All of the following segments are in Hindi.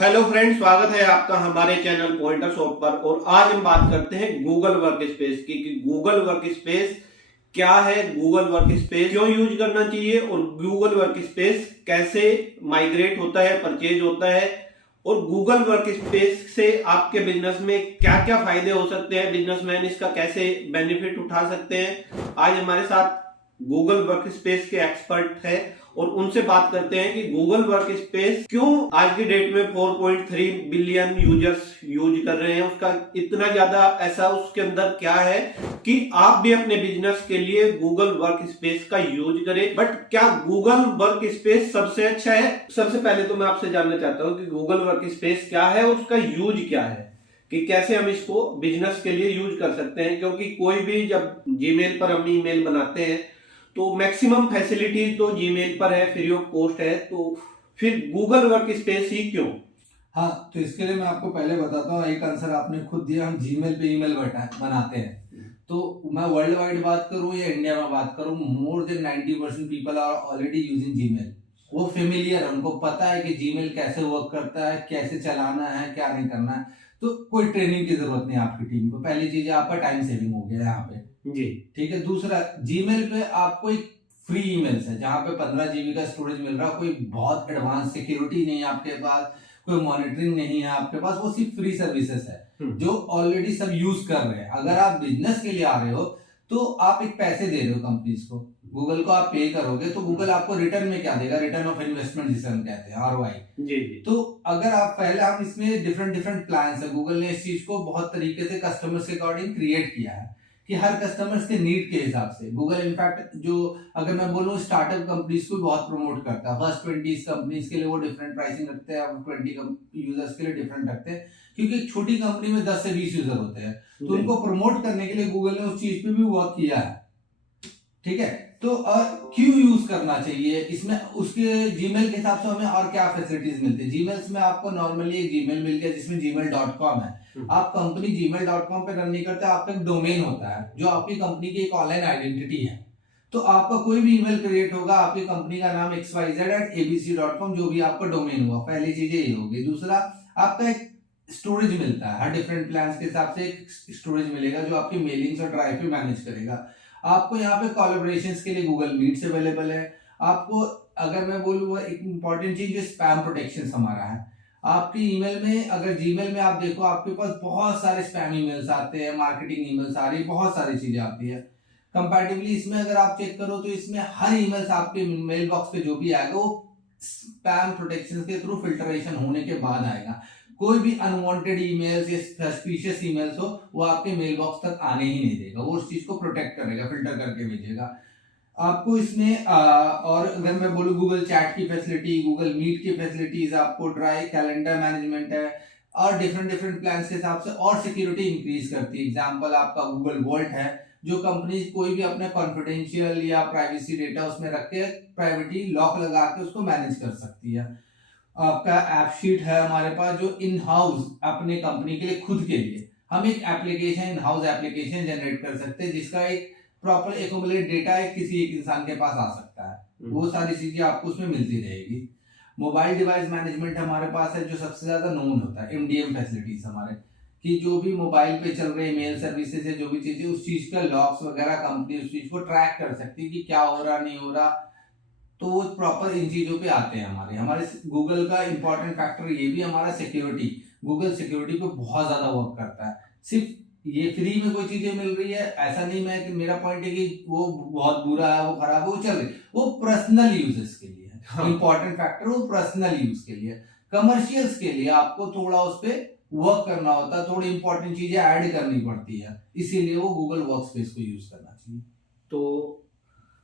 हेलो फ्रेंड्स, स्वागत है आपका हमारे चैनल पॉइंटर शॉप पर। और आज हम बात करते हैं गूगल वर्क स्पेस की कि गूगल वर्क स्पेस क्या है, गूगल वर्क स्पेस क्यों यूज करना चाहिए और गूगल वर्क स्पेस कैसे माइग्रेट होता है, परचेज होता है और गूगल वर्क स्पेस से आपके बिजनेस में क्या क्या फायदे हो सकते हैं, बिजनेसमैन इसका कैसे बेनिफिट उठा सकते हैं। आज हमारे साथ गूगल वर्क स्पेस के एक्सपर्ट है और उनसे बात करते हैं कि गूगल वर्क स्पेस क्यों आज की डेट में 4.3 बिलियन यूजर्स यूज कर रहे हैं, उसका इतना ज्यादा ऐसा उसके अंदर क्या है कि आप भी अपने बिजनेस के लिए गूगल वर्क स्पेस का यूज करें। बट क्या गूगल वर्क स्पेस सबसे अच्छा है? सबसे पहले तो मैं आपसे जानना चाहता हूं कि गूगल वर्क स्पेस क्या है और उसका यूज क्या है, कि कैसे हम इसको बिजनेस के लिए यूज कर सकते हैं। क्योंकि कोई भी जब जीमेल पर हम ईमेल बनाते हैं तो मैक्सिमम फैसिलिटीज तो जीमेल पर है, फ्री ऑफ कॉस्ट है, तो फिर गूगल वर्क स्पेस ही क्यों? हाँ, तो इसके लिए मैं आपको पहले बताता हूँ। एक आंसर आपने खुद दिया, हम जीमेल पे ईमेल बनाते हैं। तो मैं वर्ल्ड वाइड बात करूँ या इंडिया में बात करूँ, more than 90% people are already using Gmail. वो फेमिलियर है, उनको पता है कि जीमेल कैसे वर्क करता है, कैसे चलाना है, क्या नहीं करना है। तो कोई ट्रेनिंग की जरूरत नहीं है आपकी टीम को। पहली चीज है, आपका टाइम सेविंग हो गया यहाँ पे जी। ठीक है। दूसरा, जीमेल पे आपको एक फ्री ईमेल्स है जहाँ पे 15 GB का स्टोरेज मिल रहा है। कोई बहुत एडवांस सिक्योरिटी नहीं है आपके पास, कोई मॉनिटरिंग नहीं है आपके पास, वो सिर्फ फ्री सर्विसेज है जो ऑलरेडी सब यूज कर रहे हैं। अगर आप बिजनेस के लिए आ रहे हो तो आप एक पैसे दे रहे हो कंपनीज को, गूगल को आप पे करोगे तो गूगल आपको रिटर्न में क्या देगा, रिटर्न ऑफ इन्वेस्टमेंट जिसे हम कहते हैं, ROI। जी जी। तो अगर आप पहले, हम इसमें डिफरेंट डिफरेंट प्लान है। गूगल ने इस चीज को बहुत तरीके से कस्टमर्स के अकॉर्डिंग क्रिएट किया है कि हर कस्टमर्स के नीड के हिसाब से। गूगल इनफैक्ट जो, अगर मैं बोलूँ, स्टार्टअप कंपनीज को बहुत प्रमोट करता है। फर्स्ट 20 कंपनीज के लिए वो डिफरेंट प्राइसिंग रखते हैं, 20 यूजर्स के लिए डिफरेंट रखते हैं, क्योंकि एक छोटी कंपनी में 10 से 20 यूजर होते हैं। तो उनको प्रमोट करने के लिए गूगल ने उस चीज पे भी वर्क किया है। ठीक है, तो क्यों यूज करना चाहिए इसमें, उसके जीमेल के हिसाब से हमें और क्या फैसिलिटीज मिलती है। जीमेल्स में आपको नॉर्मली एक जीमेल मिल गया जिसमें gmail.com है। आप कंपनी gmail.com पे रन नहीं करते, आपका एक डोमेन होता है जो आपकी कंपनी की एक ऑनलाइन आइडेंटिटी है। तो आपका कोई भी ईमेल क्रिएट होगा, आपकी कंपनी का नाम xyz@abc.com, जो भी आपका डोमेन हुआ, पहली चीज ये होगी। दूसरा, आपका एक स्टोरेज मिलता है, हर डिफरेंट प्लान के हिसाब से एक स्टोरेज मिलेगा जो आपकी मेलिंग्स और ड्राइव पे मैनेज करेगा। आपको यहाँ पे कोलैबोरेशंस के लिए गूगल मीट्स अवेलेबल है। आपको, अगर मैं बोलूँ, एक इंपॉर्टेंट चीज जो स्पैम प्रोटेक्शन हमारा है। आपकी ईमेल में, अगर जीमेल में आप देखो, आपके पास बहुत सारे स्पैम ईमेल्स आते हैं, मार्केटिंग ईमेल्स आ रही है, बहुत सारी चीजें आती है। कंपैरेटिवली इसमें अगर आप चेक करो तो इसमें हर ईमेल्स आपके मेल बॉक्स पे जो भी आएगा वो स्पैम प्रोटेक्शन के थ्रू फिल्टरेशन होने के बाद आएगा। कोई भी अनवांटेड ईमेल्स या सस्पिशियस ईमेल्स हो, वो आपके मेल बॉक्स तक आने ही नहीं देगा। वो उस चीज को प्रोटेक्ट करेगा, फिल्टर करके भेजेगा आपको। इसमें और अगर मैं बोलूँ, गूगल चैट की फैसिलिटी, गूगल मीट की फैसिलिटीज, आपको ड्राइव कैलेंडर मैनेजमेंट है, और डिफरेंट डिफरेंट प्लान के हिसाब से और सिक्योरिटी इंक्रीज करती है। एग्जाम्पल आपका गूगल वॉल्ट है, जो कंपनी कोई भी अपने कॉन्फिडेंशियल या प्राइवेसी डेटा उसमें रख के प्राइवेटी लॉक लगा के उसको मैनेज कर सकती है। आपका ऐप शीट है हमारे पास, जो इन हाउस अपने कंपनी के लिए, खुद के लिए हम एक application, in house application generate कर सकते हैं जिसका एक प्रॉपर एक्यूमुलेट डेटा है किसी एक इंसान के पास आ सकता है। वो सारी चीजें आपको उसमें मिलती रहेगी। मोबाइल डिवाइस मैनेजमेंट हमारे पास है, जो सबसे ज्यादा नोन होता है। MDM फैसिलिटीज हमारे, कि जो भी मोबाइल पे चल रहे मेल सर्विसेज है, जो भी चीजें, उस चीज का लॉग्स वगैरह कंपनी उस चीज को ट्रैक कर सकती है कि क्या हो रहा नहीं हो रहा। तो वो प्रॉपर इन चीजों पे आते हैं। हमारे गूगल का इंपॉर्टेंट फैक्टर ये भी हमारा सिक्योरिटी। गूगल सिक्योरिटी पे बहुत ज्यादा वर्क करता है। सिर्फ ये फ्री में कोई चीजें मिल रही है ऐसा नहीं, मैं कि मेरा पॉइंट है कि वो बहुत बुरा है, वो खराब है, वो चल रही, वो पर्सनल यूजेस के लिए है। इंपॉर्टेंट फैक्टर वो पर्सनल यूज के लिए। कमर्शियल्स के लिए आपको थोड़ा उस पर वर्क करना होता है, थोड़ी इंपॉर्टेंट चीजें ऐड करनी पड़ती है, इसीलिए वो गूगल वर्कस्पेस को यूज करना चाहिए। तो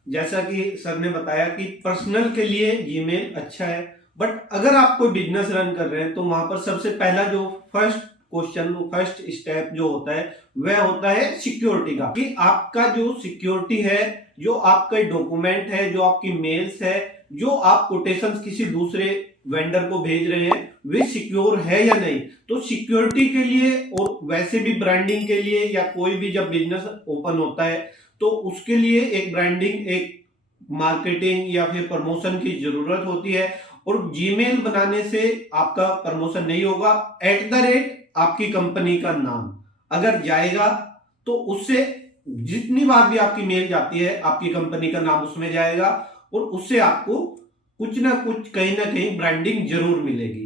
जैसा कि सर ने बताया कि पर्सनल के लिए जीमेल अच्छा है, बट अगर आप कोई बिजनेस रन कर रहे हैं तो वहां पर सबसे पहला जो फर्स्ट क्वेश्चन, फर्स्ट स्टेप जो होता है वह होता है सिक्योरिटी का, कि आपका जो सिक्योरिटी है, जो आपका डॉक्यूमेंट है, जो आपकी मेल्स है, जो आप कोटेशंस किसी दूसरे वेंडर को भेज रहे हैं, वे सिक्योर है या नहीं। तो सिक्योरिटी के लिए और वैसे भी ब्रांडिंग के लिए, या कोई भी जब बिजनेस ओपन होता है तो उसके लिए एक ब्रांडिंग, एक मार्केटिंग या फिर प्रमोशन की जरूरत होती है। और जीमेल बनाने से आपका प्रमोशन नहीं होगा। आपकी कंपनी का नाम अगर जाएगा तो उससे जितनी बार भी आपकी मेल जाती है आपकी कंपनी का नाम उसमें जाएगा और उससे आपको कुछ ना कुछ कहीं ना कहीं ब्रांडिंग जरूर मिलेगी।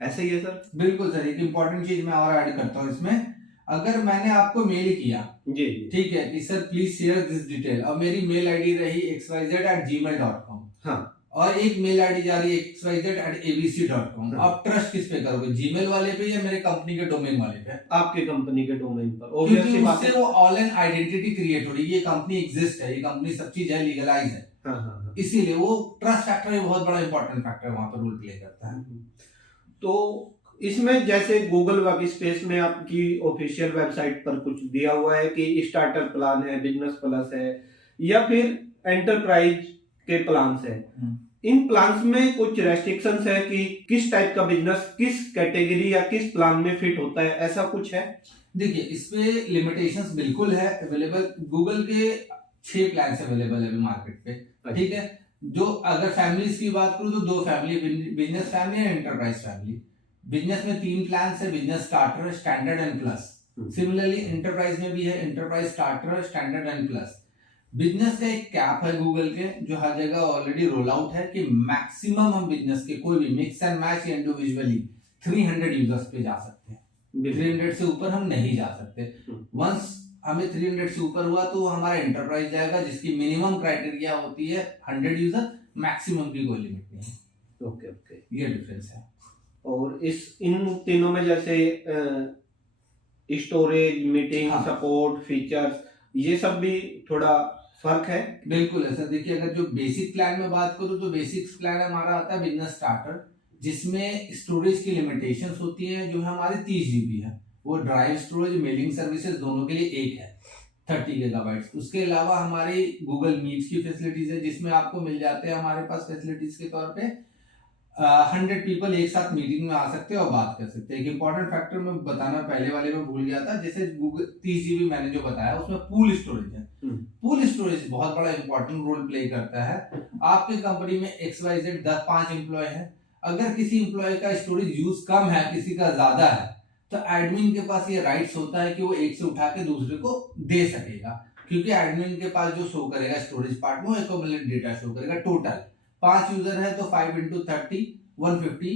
ऐसे ही है सर? बिल्कुल सर। एक इंपॉर्टेंट चीज मैं और ऐड करता हूँ इसमें, अगर मैंने आपको मेल किया जी ठीक है कि sir please share this detail, और मेरी मेल आईडी रही xyz@gmail.com, हाँ, और एक मेल आईडी जा रही है xyz@abc.com, हाँ। आप ट्रस्ट किस पे करोगे, जीमेल वाले पे या मेरे कंपनी के डोमेन वाले पे? आपके कंपनी के डोमेन पर। क्योंकि ऑब्वियसली बात है। उससे वो ऑल एन आइडेंटिटी क्रिएट हो रही है, ये कंपनी एग्जिस्ट है, ये कंपनी सब चीज है, लीगलाइज है, हाँ, हाँ, हाँ। इसीलिए वो ट्रस्ट फैक्टर भी बहुत बड़ा इंपॉर्टेंट फैक्टर वहां पर रोल प्ले करता है। तो इसमें जैसे गूगल वर्क स्पेस में आपकी ऑफिशियल वेबसाइट पर कुछ दिया हुआ है कि स्टार्टर प्लान है, बिजनेस प्लस है या फिर एंटरप्राइज के प्लान्स है। इन प्लान्स में कुछ रेस्ट्रिक्शंस है कि किस टाइप का बिजनेस किस कैटेगरी या किस प्लान में फिट होता है, ऐसा कुछ है? देखिए इस पे लिमिटेशंस बिल्कुल है अवेलेबल। गूगल के 6 प्लान्स अवेलेबल है अभी मार्केट पे, ठीक है। जो अगर फैमिलीज की बात करूं तो 2 फैमिली, बिजनेस फैमिली और एंटरप्राइज फैमिली। बिजनेस में 3 प्लान्स है, business starter, standard and plus. Similarly enterprise में भी है enterprise starter, standard and plus. Business का एक कैप है गूगल के जो हर जगह ऑलरेडी रोल आउट है कि मैक्सिमम हम बिजनेस के कोई भी मिक्स एंड मैच या इंडिविजुअली 300 यूजर्स पे जा सकते हैं। 300 से ऊपर हम नहीं जा सकते। वंस हमें 300 से ऊपर हुआ तो हमारा एंटरप्राइज जाएगा जिसकी मिनिमम क्राइटेरिया होती है 100 यूजर, मैक्सिमम की कोई लिमिट नहीं है। ओके ओके, ये डिफरेंस है। और इन तीनों में जैसे स्टोरेज, मीटिंग, हाँ। सपोर्ट, फीचर्स, ये सब भी थोड़ा फर्क है? बिल्कुल ऐसा। देखिए अगर जो बेसिक प्लान में बात करूं तो बेसिक प्लान हमारा आता है बिजनेस स्टार्टर, जिसमें स्टोरेज की लिमिटेशंस होती हैं जो हमारी 30 GB है। वो ड्राइव स्टोरेज, मेलिंग सर्विसेज दोनों के लिए एक है 30 GB। उसके अलावा हमारी गूगल मीट्स की फैसिलिटीज है जिसमें आपको मिल जाते हैं हमारे पास फैसिलिटीज के तौर पे 100 पीपल एक साथ मीटिंग में आ सकते हैं और बात कर सकते हैं। एक इंपॉर्टेंट फैक्टर मैं बताना पहले वाले में भूल गया था, जैसे गूगल 30 GB मैंने जो बताया उसमें पूल स्टोरेज है। पूल स्टोरेज बहुत बड़ा इंपॉर्टेंट रोल प्ले करता है। आपकी कंपनी में XYZ 5 एम्प्लॉय है, अगर किसी एम्प्लॉय का स्टोरेज यूज कम है, किसी का ज्यादा है, तो एडमिन के पास ये राइट्स होता है कि वो एक से उठा के दूसरे को दे सकेगा, क्योंकि एडमिन के पास जो शो करेगा स्टोरेज पार्ट में वो एक्यूमुलेट डेटा शो करेगा। टोटल 5 यूजर है तो 5 into 30 150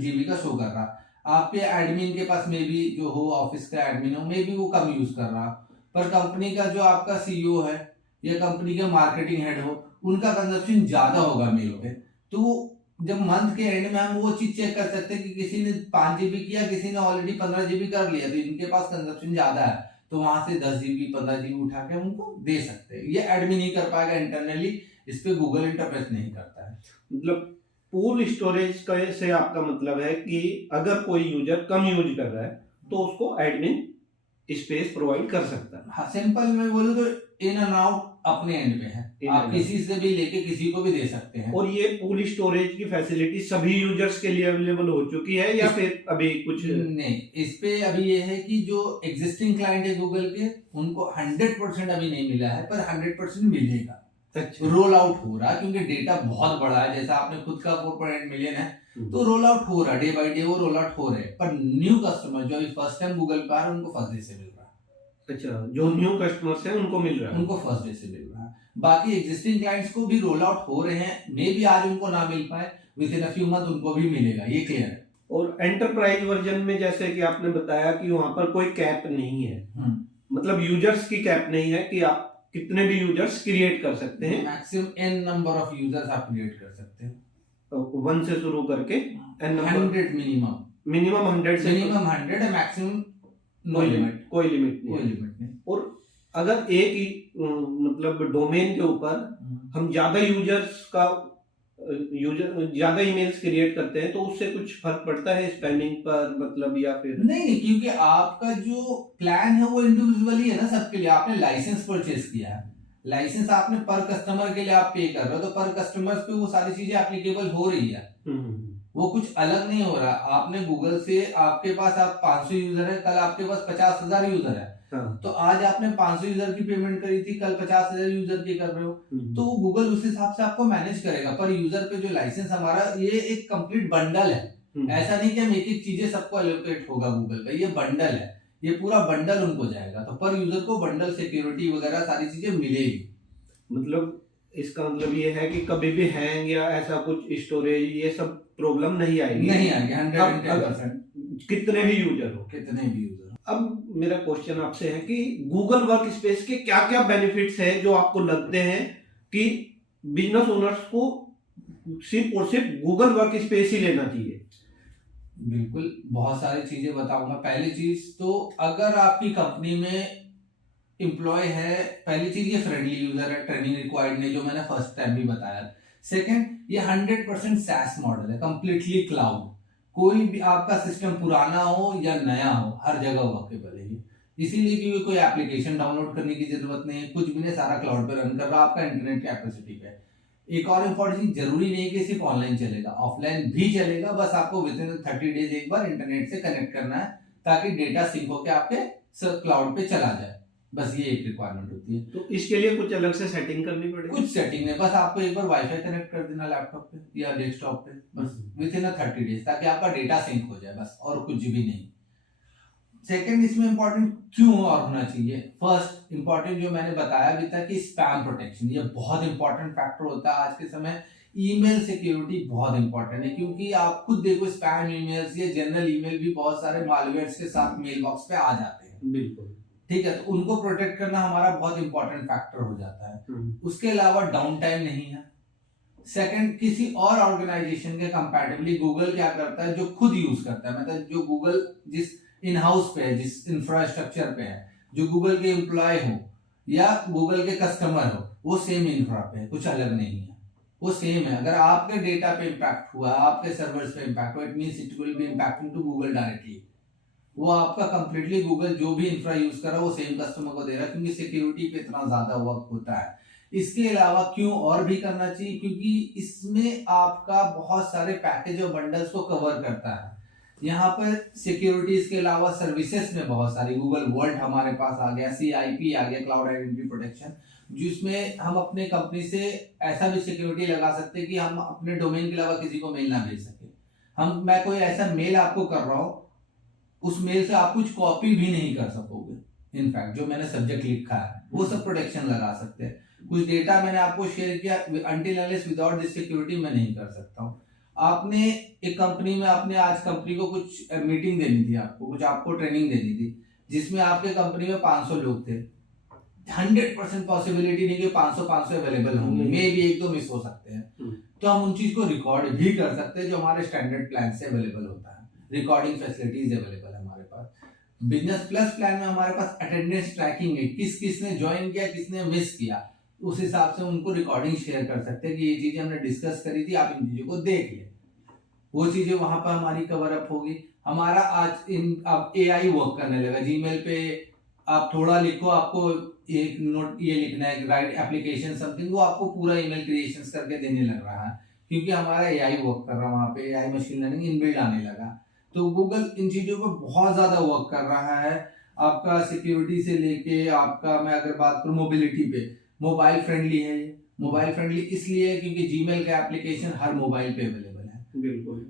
GB का शो कर रहा। आपके एडमिन के पास में भी जो हो, ऑफिस का एडमिन हो, में भी वो कम यूज कर रहा, पर कंपनी का जो आपका CEO है या कंपनी के मार्केटिंग हेड हो, उनका कंजप्शन ज्यादा होगा मेल पे। तो जब मंथ के एंड में हम वो चीज चेक कर सकते हैं कि किसी ने 5 GB किया, किसी ने ऑलरेडी 15 GB कर लिया, तो इनके पास कंजप्शन ज्यादा है, तो वहां से 10 GB 15 GB उठा के उनको दे सकते हैं। ये एडमिन ही कर पाएगा इंटरनली, इस पे गूगल इंटरफेस नहीं करता है। मतलब पूल स्टोरेज का से आपका मतलब है कि अगर कोई यूजर कम यूज कर रहा है तो उसको एडमिन स्पेस प्रोवाइड कर सकता है। हाँ, सिंपल में बोलूं तो इन एंड आउट अपने एंड पे है, आप किसी से भी लेके किसी को भी दे सकते हैं। और ये पूल स्टोरेज की फैसिलिटी सभी यूजर्स के लिए अवेलेबल हो चुकी है या फिर अभी कुछ? नहीं, इस पे अभी ये है कि जो एग्जिस्टिंग क्लाइंट है गूगल के उनको 100% अभी नहीं मिला है, पर 100% मिलेगा। अच्छा। रोल आउट हो रहा है क्योंकि डेटा बहुत बड़ा है, जैसा आपने खुद का 4.8 मिलियन है, तो रोल आउट हो रहा है, डे बाय डे वो रोल आउट हो रहे हैं। पर न्यू कस्टमर जो अभी फर्स्ट टाइम गूगल पे आ रहे हैं उनको फर्स्ट डे से मिल रहा है। अच्छा, जो न्यू कस्टमर्स हैं उनको मिल रहा है? उनको फर्स्ट डे से मिल रहा है। बाकी एग्जिस्टिंग क्लाइंट्स को भी रोल आउट हो रहे हैं, मे भी आज उनको ना मिल पाए, with in a few month उनको भी मिलेगा, ये क्लियर है। और एंटरप्राइज वर्जन में जैसे कि आपने बताया कि वहां पर कोई कैप नहीं है, मतलब यूजर्स की कैप नहीं है कि आप कितने भी यूजर्स क्रिएट कर सकते हैं। Maximum n number of users आप क्रिएट कर सकते हैं, 1 से शुरू करके n नंबर, 100 मिनिमम 100 से मिनिमम 100 है, मैक्सिमम नो लिमिट, कोई लिमिट नहीं। और अगर एक ही मतलब डोमेन के ऊपर हम ज्यादा ज्यादा ईमेल्स क्रिएट करते हैं तो उससे कुछ फर्क पड़ता है स्पेमिंग पर, मतलब, या फिर? नहीं, क्योंकि आपका जो प्लान है वो इंडिविजुअली है ना सबके लिए। आपने लाइसेंस परचेस किया है, लाइसेंस आपने पर कस्टमर के लिए आप पे कर रहे हो, तो पर कस्टमर पे वो सारी चीजें एप्लीकेबल हो रही है, वो कुछ अलग नहीं हो रहा। आपने गूगल से, आपके पास आप 500 यूजर है, कल आपके पास 50,000 यूजर है, हाँ। तो आज आपने 500 यूजर की पेमेंट करी थी, कल 50,000 यूजर की कर रहे हो, तो गूगल उस हिसाब से आपको मैनेज करेगा। पर यूजर पे जो लाइसेंस हमारा, ये एक कंप्लीट बंडल है। ऐसा नहीं कि हम एक एक चीजें सबको एलोकेट होगा गूगल पे, ये बंडल है, ये पूरा बंडल उनको जाएगा। तो पर यूजर को बंडल सिक्योरिटी वगैरह सारी चीजें मिलेगी। मतलब इसका मतलब ये है कि कभी भी हैंग या ऐसा कुछ स्टोरेज ये सब प्रॉब्लम नहीं आएगी। नहीं आएगी, 110%। कितने भी यूजर हो। अब मेरा क्वेश्चन आपसे है कि गूगल वर्क स्पेस के क्या क्या बेनिफिट्स हैं जो आपको लगते हैं कि बिजनेस ओनर्स को सिर्फ और सिर्फ गूगल वर्क स्पेस ही लेना चाहिए? बिल्कुल, बहुत सारी चीजें बताऊंगा। पहली चीज तो अगर आपकी कंपनी में एम्प्लॉय है, पहली चीज ये फ्रेंडली यूजर है, ट्रेनिंग रिक्वायर्ड नहीं, जो मैंने फर्स्ट टाइम भी बताया। सेकंड, ये 100% SaaS मॉडल है, कंप्लीटली क्लाउड। कोई भी आपका सिस्टम पुराना हो या नया हो, हर जगह वर्केबल है। इसीलिए कि कोई एप्लीकेशन डाउनलोड करने की जरूरत नहीं है, कुछ भी नहीं, सारा क्लाउड पे रन कर रहा, आपका इंटरनेट कैपेसिटी पे। एक और इम्पोर्टेंट चीज, जरूरी नहीं कि सिर्फ ऑनलाइन चलेगा, ऑफलाइन भी चलेगा। बस आपको विद इन 30 डेज एक बार इंटरनेट से कनेक्ट करना है, ताकि डेटा सिंक होकर आपके क्लाउड पे चला जाए। बस ये एक रिक्वायरमेंट होती है। तो इसके लिए कुछ अलग से सेटिंग करनी पड़ेगी? कुछ सेटिंग नहीं, बस आपको एक बार वाईफाई कनेक्ट कर देना लैपटॉप पे या डेस्कटॉप पे, बस विद इन 30 डेज, ताकि आपका डेटा सिंक हो जाए, बस, और कुछ भी नहीं। सेकंड, इसमें इंपॉर्टेंट क्यों और होना चाहिए? फर्स्ट इंपॉर्टेंट जो मैंने बताया भी था कि स्पैम प्रोटेक्शन, ये बहुत इंपॉर्टेंट फैक्टर होता है आज के समय। ईमेल सिक्योरिटी बहुत इंपॉर्टेंट है, क्योंकि आप खुद देखो, स्पैम ईमेल्स या जनरल ईमेल भी बहुत सारे मालवेयर्स के साथ मेल बॉक्स पे आ जाते हैं। बिल्कुल, ठीक है, तो उनको प्रोटेक्ट करना हमारा बहुत इंपॉर्टेंट फैक्टर हो जाता है। उसके अलावा डाउन टाइम नहीं है। सेकंड, किसी और ऑर्गेनाइजेशन के कंपैरेटिवली गूगल क्या करता है, जो खुद यूज करता है, मतलब जो गूगल जिस इन हाउस पे है, जिस इंफ्रास्ट्रक्चर पे है, जो गूगल के एम्प्लॉय हो या गूगल के कस्टमर हो, वो सेम इंफ्रा पे है, कुछ अलग नहीं है, वो सेम है। अगर आपके डेटा पे इंपैक्ट हुआ, आपके सर्वर्स पे इंपैक्ट हुआ, it means it will be impacting to Google directly. वो आपका कंप्लीटली गूगल जो भी इंफ्रा यूज कर रहा है वो सेम कस्टमर को दे रहा है, क्योंकि सिक्योरिटी पे इतना ज्यादा वर्क होता है। इसके अलावा क्यों और भी करना चाहिए, क्योंकि इसमें आपका बहुत सारे पैकेज और बंडल्स को कवर करता है। यहाँ पर सिक्योरिटीज के अलावा सर्विसेज में बहुत सारी, गूगल वर्ल्ड हमारे पास आ गया, CIP आ गया, क्लाउड आइडेंटिटी प्रोटेक्शन, जिसमें हम अपने कंपनी से ऐसा भी सिक्योरिटी लगा सकते हैं कि हम अपने डोमेन के अलावा किसी को मेल ना भेज सके। मैं कोई ऐसा मेल आपको कर रहा हूँ, उस मेल से आप कुछ कॉपी भी नहीं कर सकोगे। इनफैक्ट जो मैंने सब्जेक्ट लिखा है वो सब प्रोटेक्शन लगा सकते हैं। कुछ डेटा मैंने आपको शेयर किया, until unless without this security मैं नहीं कर सकता हूँ। आपने एक कंपनी में, आपने आज कंपनी को कुछ मीटिंग देनी थी, आपको ट्रेनिंग देनी थी, जिसमें आपके कंपनी में 500 लोग थे। 100% पॉसिबिलिटी नहीं कि 500 अवेलेबल होंगे, मे भी एक दो मिस हो सकते हैं। तो हम उन चीज को रिकॉर्ड भी कर सकते हैं, जो हमारे स्टैंडर्ड प्लान से अवेलेबल होता है। रिकॉर्डिंग फैसिलिटीज अवेलेबल है हमारे पास। बिजनेस प्लस प्लान में हमारे पास अटेंडेंस ट्रैकिंग है, किसने ज्वाइन किया, किसने मिस किया, उस हिसाब से उनको रिकॉर्डिंग शेयर कर सकते हैं कि ये चीजें हमने डिस्कस करी थी, आप इन चीजों को देख ले। वो चीजें वहां पर हमारी कवर अप होगी। हमारा आज अब AI वर्क करने लगा। जीमेल पे आप थोड़ा लिखो, आपको एक नोट ये लिखना है, राइट एप्लीकेशन समथिंग, वो आपको पूरा ईमेल क्रिएशंस करके देने लग रहा है, क्योंकि हमारा AI वर्क कर रहा है वहां पे, AI मशीन लर्निंग इनबिल्ड आने लगा। तो गूगल इन चीजों पे बहुत ज्यादा वर्क कर रहा है। आपका सिक्योरिटी से लेके आपका, मैं अगर बात करूं मोबिलिटी पे, मोबाइल फ्रेंडली है ये। मोबाइल फ्रेंडली इसलिए है क्योंकि जीमेल का एप्लीकेशन हर मोबाइल पे अवेलेबल है।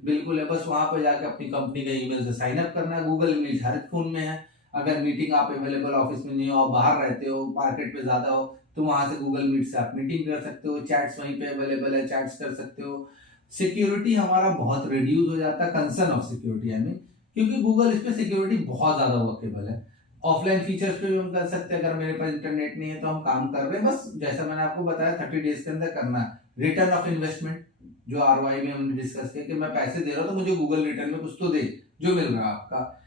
बिल्कुल है, बस वहां पे जाकर अपनी कंपनी का ईमेल से साइन अप करना है। गूगल मीट हर फोन में है। अगर मीटिंग आप अवेलेबल ऑफिस में नहीं हो, बाहर रहते हो, मार्केट पे ज्यादा हो, तो वहां से गूगल मीट से आप मीटिंग कर सकते हो। चैट्स वहीं पे अवेलेबल है, चैट्स कर सकते हो। सिक्योरिटी हमारा बहुत रिड्यूस हो जाता है, concern of security I mean, क्योंकि गूगल इस पे सिक्योरिटी बहुत ज्यादा वर्केबल है। ऑफलाइन फीचर्स पे भी हम कर सकते हैं। अगर मेरे पास इंटरनेट नहीं है तो हम काम कर रहे हैं, बस जैसा मैंने आपको बताया 30 डेज के अंदर करना है। रिटर्न ऑफ इन्वेस्टमेंट, जो ROI में हमने डिस्कस किया कि मैं पैसे दे रहा हूँ तो मुझे गूगल रिटर्न में कुछ तो दे, जो मिल रहा है आपका।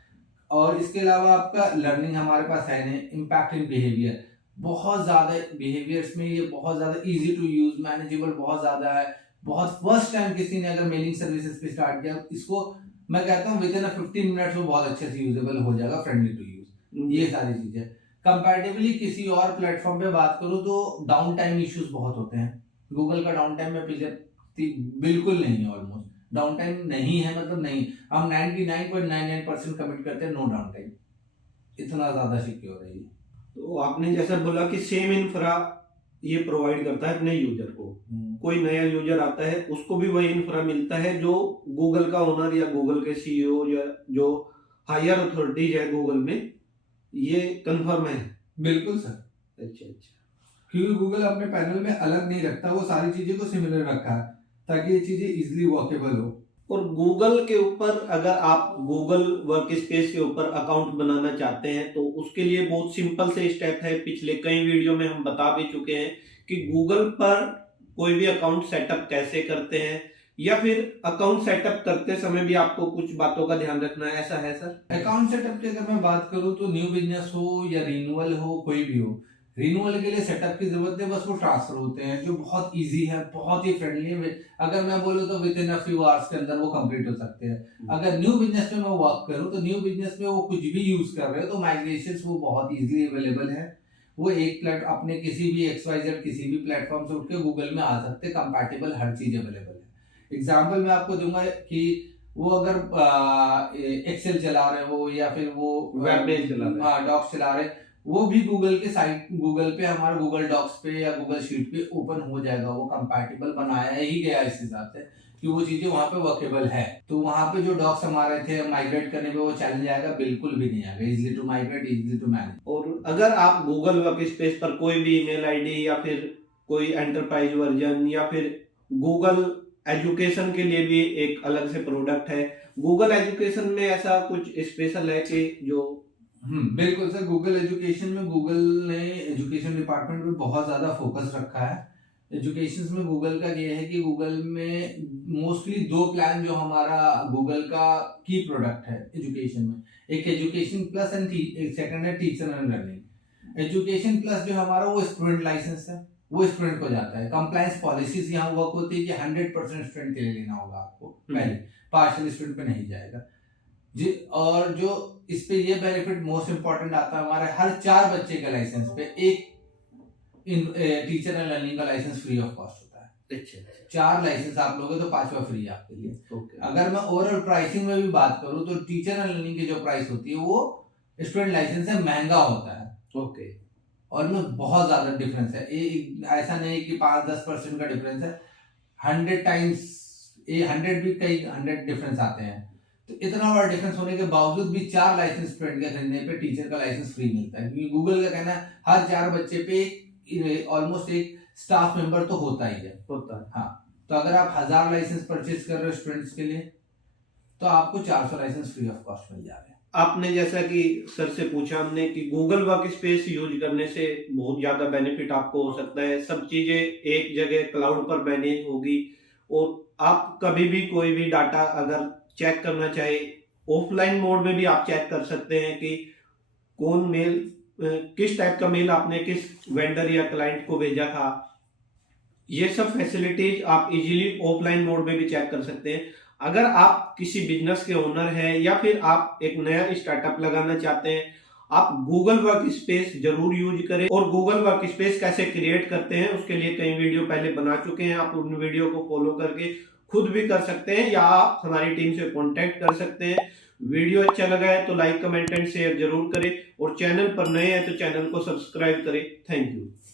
और इसके अलावा आपका लर्निंग हमारे पास है नहीं। इम्पैक्ट इन बिहेवियर, बहुत ज्यादा बिहेवियर्स में ये बहुत ज्यादा इजी टू यूज, मैनेजेबल बहुत ज्यादा है। बहुत फर्स्ट टाइम किसी ने अगर मेलिंग सर्विसेज पे स्टार्ट किया, इसको मैं कहता हूँ विद इन 15 मिनट्स में बहुत अच्छे से यूजेबल हो जाएगा, फ्रेंडली टू यूज। ये सारी चीजें कंपैरेटिवली किसी और प्लेटफॉर्म पे बात करूँ तो डाउन टाइम इश्यूज बहुत होते हैं। गूगल का डाउन टाइम में बिल्कुल नहीं है, ऑलमोस्ट डाउन टाइम नहीं है, मतलब नहीं। हम 99.99% कमिट करते हैं नो डाउन टाइम। इतना ज्यादा सिक्योर है ये। तो आपने जैसा बोला कि सेम इंफ्रा ये प्रोवाइड करता है अपने यूजर को, कोई नया यूजर आता है उसको भी वही इंफ्रा मिलता है जो गूगल का ओनर या गूगल के सीईओ या जो हायर अथॉरिटीज है गूगल में, ये कंफर्म है। बिल्कुल सर। अच्छा अच्छा। क्योंकि गूगल अपने पैनल में अलग नहीं रखता, वो सारी चीजें को सिमिलर रखा है ताकि ये चीजें इजिली वॉकेबल हो। और गूगल के ऊपर अगर आप गूगल वर्क स्पेस के ऊपर अकाउंट बनाना चाहते हैं तो उसके लिए बहुत सिंपल से स्टेप है, पिछले कई वीडियो में हम बता भी चुके हैं कि गूगल पर कोई भी अकाउंट सेटअप कैसे करते हैं, या फिर अकाउंट सेटअप करते समय भी आपको कुछ बातों का ध्यान रखना है, ऐसा है सर? अकाउंट सेटअप की अगर मैं बात करूं तो न्यू बिजनेस हो या रिन्यूअल हो, कोई भी हो, रिन्यूअल के लिए सेटअप की जरूरत है, बस वो ट्रांसफर होते हैं जो बहुत इजी है, बहुत ही फ्रेंडली है। अगर मैं बोलूँ तो with in a few hours के अंदर वो कंप्लीट हो सकते हैं। अगर न्यू बिजनेस में मैं वर्क करूँ तो न्यू बिजनेस में वो कुछ भी यूज कर रहे हो तो माइग्रेशन वो बहुत इजीली अवेलेबल है। वो एक अपने किसी भी XYZ किसी भी प्लेटफॉर्म से उठ के गूगल में आ सकते, कंपैटिबल हर चीज अवेलेबल है। एग्जाम्पल मैं आपको दूंगा कि वो अगर एक्सेल चला रहे हो या फिर वो वेब बेस चला रहे हैं, डॉक्स चला रहे, वो भी गूगल के साइट, गूगल पे हमारा गूगल डॉक्स पे या गूगल शीट पे ओपन हो जाएगा। वो कंपैटिबल बनाया ही गया इस हिसाब से कि वो चीजें वहां पे वर्केबल है। तो वहां पे जो डॉक्स हमारे थे माइग्रेट करने पे वो चैलेंज आएगा, बिल्कुल भी नहीं आएगा। Easily to migrate, easily to manage. और अगर आप गूगल वर्क स्पेस पर कोई भी ईमेल आईडी या फिर कोई एंटरप्राइज वर्जन या फिर गूगल एजुकेशन के लिए भी एक अलग से प्रोडक्ट है, गूगल एजुकेशन में ऐसा कुछ स्पेशल है कि जो बिल्कुल सर। गूगल एजुकेशन में गूगल ने एजुकेशन डिपार्टमेंट में बहुत ज्यादा फोकस रखा है। एजुकेशन में गूगल का ये है कि गूगल में मोस्टली 2 प्लान जो हमारा गूगल का की प्रोडक्ट है एजुकेशन में, एक एजुकेशन प्लस एंड एक सेकंड है teacher and learning. Education plus जो हमारा वो स्टूडेंट लाइसेंस है, वो स्टूडेंट को जाता है। कंप्लायंस पॉलिसीज यहाँ वर्क होती है कि 100% स्टूडेंट के लिए लेना होगा आपको, पहले पार्शियल स्टूडेंट पे नहीं जाएगा जी। और जो इस पे ये बेनिफिट मोस्ट इंपॉर्टेंट आता है, हमारे हर 4 बच्चे के लाइसेंस पे एक टीचर एंड लर्निंग का लाइसेंस फ्री ऑफ कॉस्ट होता है। अच्छा, 4 लाइसेंस आप लोगे तो 5वां फ्री है आपके लिए। ओके। अगर मैं ओवरऑल प्राइसिंग में भी बात करूं तो टीचर एंड लर्निंग की जो प्राइस होती है वो स्टूडेंट लाइसेंस से महंगा होता है। ओके। ऑलमोस्ट बहुत ज्यादा डिफरेंस है, ऐसा नहीं कि 5-10% का डिफरेंस है, 100 टाइम्स, 100 भी कई 100 डिफरेंस आते हैं। तो इतना बड़ा डिफरेंस होने के बावजूद भी 4 लाइसेंस स्टूडेंट के खरीदने पे टीचर का लाइसेंस फ्री मिलता है, क्योंकि गूगल का कहना है हर 4 बच्चे पे ऑलमोस्ट एक स्टाफ मेंबर तो होता ही है। हाँ, तो अगर आप 1000 लाइसेंस परचेज कर रहे हो स्टूडेंट्स के लिए तो आपको 400 लाइसेंस फ्री ऑफ कॉस्ट मिल जा रहे हैं। आपने जैसा कि सर से पूछा हमने कि गूगल वर्क स्पेस यूज करने से बहुत ज्यादा बेनिफिट आपको हो सकता है, सब चीजें एक जगह क्लाउड पर मैनेज होगी और आप कभी भी कोई भी डाटा अगर चेक करना चाहे ऑफलाइन मोड में भी आप चेक कर सकते हैं कि कौन मेल, किस टाइप का मेल आपने किस वेंडर या क्लाइंट को भेजा था। ये सब फैसिलिटीज आप इजीली ऑफलाइन मोड में भी चेक कर सकते हैं। अगर आप किसी बिजनेस के ओनर हैं या फिर आप एक नया स्टार्टअप लगाना चाहते हैं, आप गूगल वर्क स्पेस जरूर यूज करें। और गूगल वर्क स्पेस कैसे क्रिएट करते हैं उसके लिए कई वीडियो पहले बना चुके हैं, आप उन वीडियो को फॉलो करके खुद भी कर सकते हैं या आप हमारी टीम से कांटेक्ट कर सकते हैं। वीडियो अच्छा लगा है तो लाइक, कमेंट एंड शेयर जरूर करें और चैनल पर नए हैं तो चैनल को सब्सक्राइब करें। Thank you.